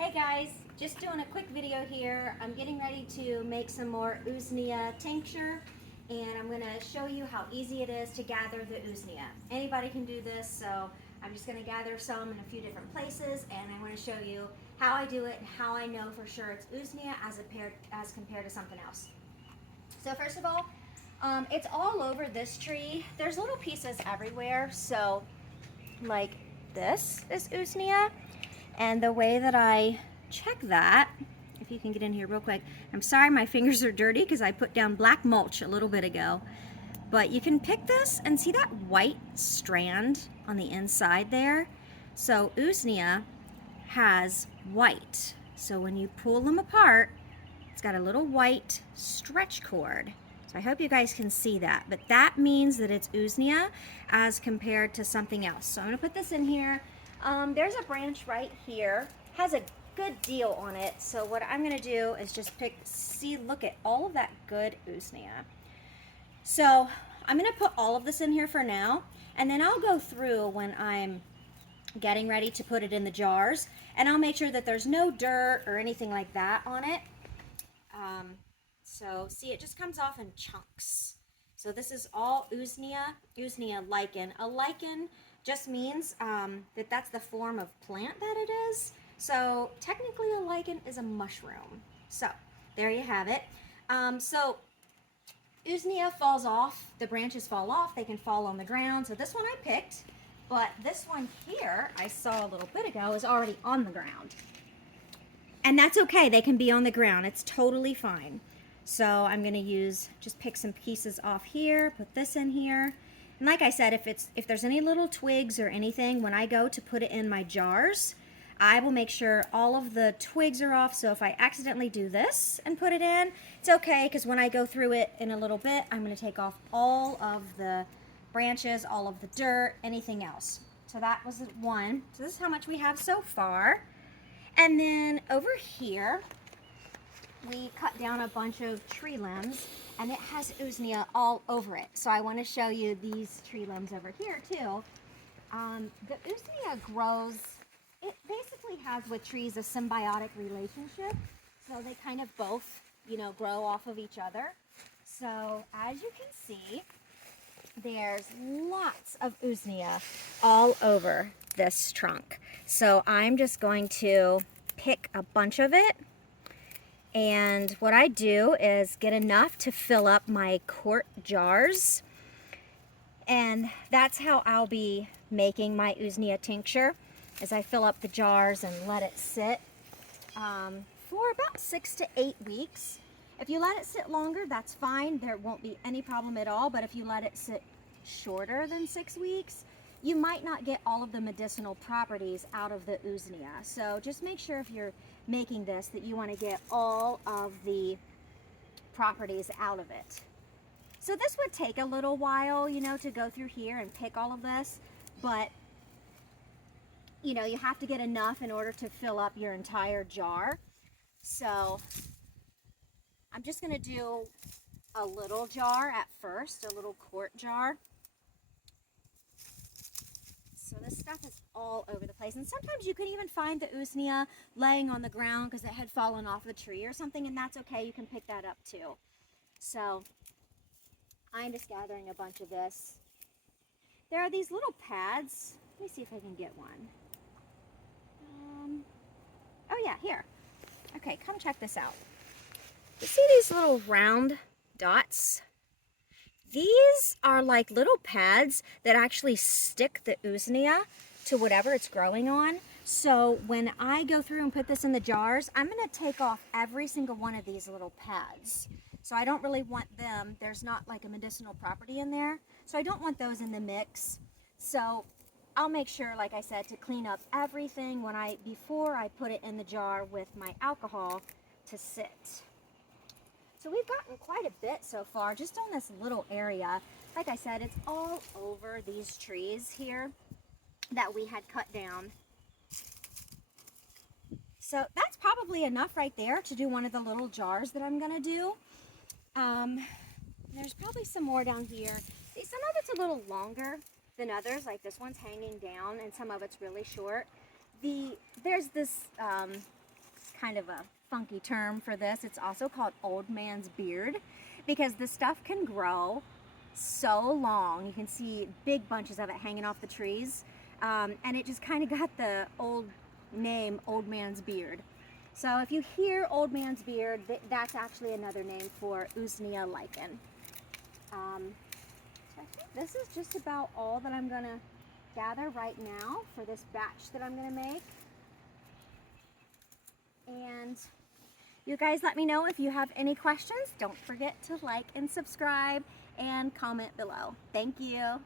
Hey guys, just doing a quick video here. I'm getting ready to make some more Usnea tincture, and I'm going to show you how easy it is to gather the Usnea. Anybody can do this, so I'm just going to gather some in a few different places, and I want to show you how I do it and how I know for sure it's Usnea as compared to something else. So first of all, it's all over this tree. There's little pieces everywhere, so like this is Usnea. And the way that I check that, if you can get in here real quick, I'm sorry my fingers are dirty because I put down black mulch a little bit ago. But you can pick this and see that white strand on the inside there. So Usnea has white. So when you pull them apart, it's got a little white stretch cord. So I hope you guys can see that. But that means that it's Usnea as compared to something else. So I'm going to put this in here. There's a branch right here, has a good deal on it. So what I'm going to do is just look at all of that good Usnea. So I'm going to put all of this in here for now, and then I'll go through when I'm getting ready to put it in the jars, and I'll make sure that there's no dirt or anything like that on it. So see, it just comes off in chunks. So this is all Usnea lichen. A lichen just means that that's the form of plant that it is. So technically a lichen is a mushroom. So there you have it. So Usnea falls off, the branches fall off, they can fall on the ground. So this one I picked, but this one here I saw a little bit ago is already on the ground. And that's okay, they can be on the ground, it's totally fine. So I'm gonna just pick some pieces off here, put this in here. And like I said, if there's any little twigs or anything, when I go to put it in my jars, I will make sure all of the twigs are off. So if I accidentally do this and put it in, it's okay, because when I go through it in a little bit, I'm gonna take off all of the branches, all of the dirt, anything else. So that was one. So this is how much we have so far. And then over here, we cut down a bunch of tree limbs, and it has Usnea all over it. So I want to show you these tree limbs over here too. The Usnea grows, it basically has with trees a symbiotic relationship. So they kind of both, grow off of each other. So as you can see, there's lots of Usnea all over this trunk. So I'm just going to pick a bunch of it. And what I do is get enough to fill up my quart jars. And that's how I'll be making my Usnea tincture, as I fill up the jars and let it sit for about 6 to 8 weeks. If you let it sit longer, that's fine. There won't be any problem at all. But if you let it sit shorter than 6 weeks, you might not get all of the medicinal properties out of the Usnea. So just make sure if you're making this that you want to get all of the properties out of it. So this would take a little while, to go through here and pick all of this, but you have to get enough in order to fill up your entire jar. So I'm just going to do a little jar at first, a little quart jar. So this stuff is all over the place. And sometimes you can even find the Usnea laying on the ground because it had fallen off the tree or something, and that's okay. You can pick that up too. So I'm just gathering a bunch of this. There are these little pads. Let me see if I can get one. Oh yeah, here. Okay, come check this out. You see these little round dots? These are like little pads that actually stick the Usnea to whatever it's growing on. So when I go through and put this in the jars, I'm going to take off every single one of these little pads. So I don't really want them. There's not like a medicinal property in there. So I don't want those in the mix. So I'll make sure, like I said, to clean up everything before I put it in the jar with my alcohol to sit. So we've gotten quite a bit so far, just on this little area. Like I said, it's all over these trees here that we had cut down. So that's probably enough right there to do one of the little jars that I'm going to do. There's probably some more down here. See, some of it's a little longer than others, like this one's hanging down and some of it's really short. There's this kind of a funky term for this. It's also called old man's beard because the stuff can grow so long. You can see big bunches of it hanging off the trees, and it just kind of got the old name old man's beard. So if you hear old man's beard, that's actually another name for Usnea lichen. So I think this is just about all that I'm gonna gather right now for this batch that I'm gonna make. And you guys let me know if you have any questions. Don't forget to like and subscribe and comment below. Thank you.